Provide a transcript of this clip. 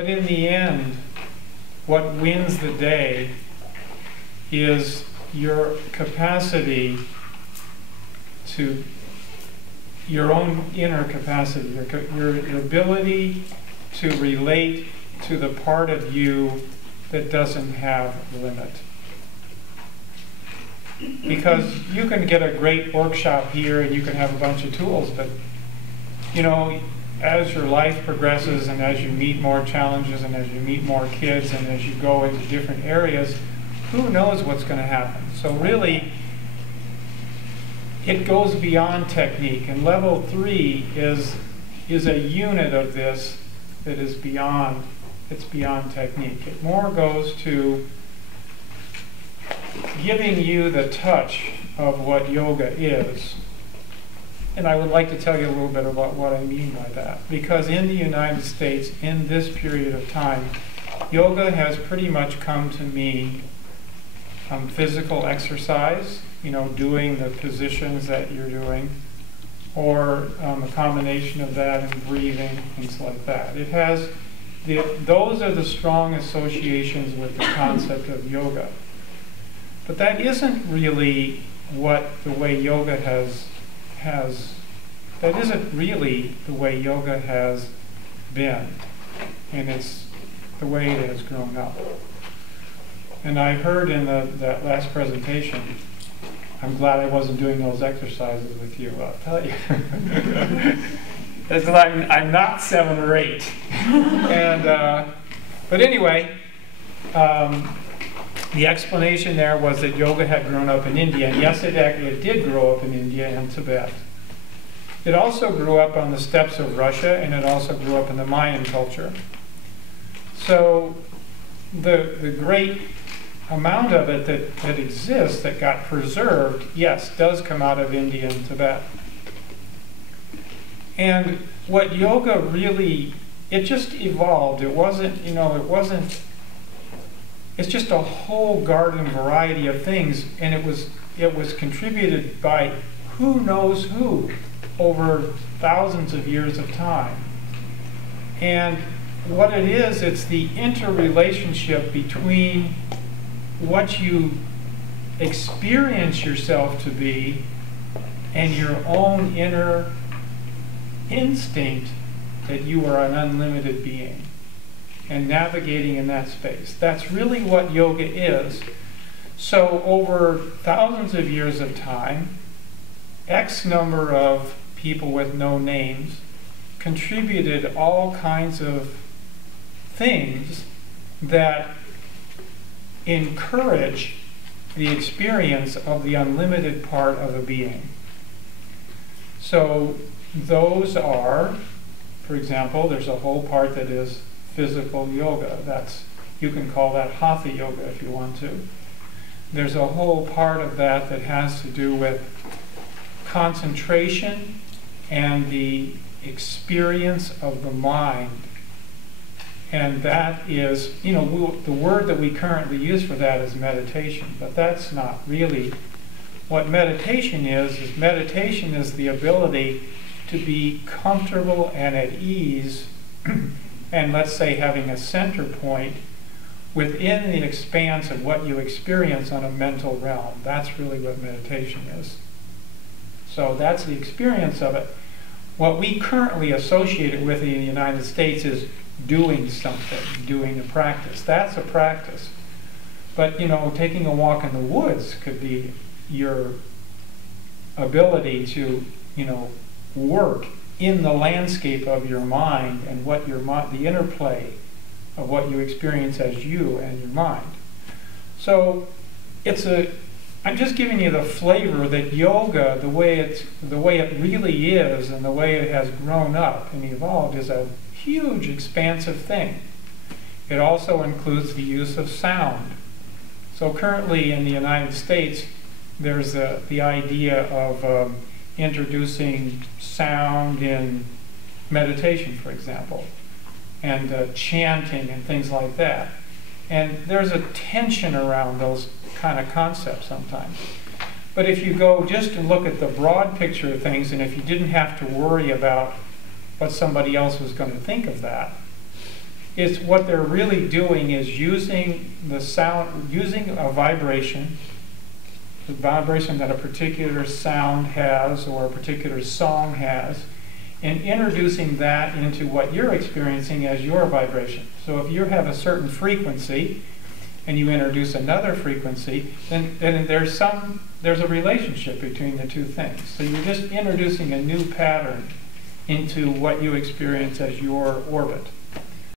But in the end, what wins the day is your capacity to, your own inner capacity, your ability to relate to the part of you that doesn't have limit. Because you can get a great workshop here and you can have a bunch of tools, but you know, as your life progresses and as you meet more challenges and as you meet more kids and as you go into different areas, who knows what's going to happen? So really, it goes beyond technique, and level 3 is a unit of this that is beyond, it's beyond technique. It more goes to giving you the touch of what yoga is. And I would like to tell you a little bit about what I mean by that. Because in the United States, in this period of time, yoga has pretty much come to mean physical exercise, you know, doing the positions that you're doing, or a combination of that and breathing, things like that. It has, those are the strong associations with the concept of yoga. But that isn't really what the way yoga that isn't really the way yoga has been, and it's the way it has grown up. And I heard in that last presentation, I'm glad I wasn't doing those exercises with you, I'll tell you. That's I'm not 7 or 8. And, but anyway, the explanation there was that yoga had grown up in India, and yes, it did grow up in India and Tibet. It also grew up on the steppes of Russia, and it also grew up in the Mayan culture. So the great amount of it that exists, that got preserved, yes, does come out of India and Tibet. And what yoga really, it just evolved. It wasn't, you know, it's just a whole garden variety of things, and it was contributed by who knows who over thousands of years of time. And what it is, it's the interrelationship between what you experience yourself to be and your own inner instinct that you are an unlimited being, and navigating in that space. That's really what yoga is. So over thousands of years of time, X number of people with no names contributed all kinds of things that encourage the experience of the unlimited part of a being. So those are, for example, there's a whole part that is physical yoga. That's, you can call that hatha yoga if you want to. There's a whole part of that that has to do with concentration and the experience of the mind. And that is, you know, the word that we currently use for that is meditation, but that's not really what meditation is. Meditation is the ability to be comfortable and at ease, and let's say having a center point within the expanse of what you experience on a mental realm. That's really what meditation is. So that's the experience of it. What we currently associate it with in the United States is doing something, doing a practice. That's a practice. But, you know, taking a walk in the woods could be your ability to, you know, work in the landscape of your mind and what your the interplay of what you experience as you and your mind. So it's I'm just giving you the flavor that yoga, the way it really is and the way it has grown up and evolved, is a huge, expansive thing. It also includes the use of sound. So currently in the United States, there's the idea of introducing sound in meditation, for example, and chanting and things like that. And there's a tension around those kind of concepts sometimes. But if you go just to look at the broad picture of things, and if you didn't have to worry about what somebody else was going to think of that, It's what they're really doing is using the sound, using a vibration, the vibration that a particular sound has or a particular song has, and introducing that into what you're experiencing as your vibration. So if you have a certain frequency and you introduce another frequency, then there's a relationship between the two things. So you're just introducing a new pattern into what you experience as your orbit.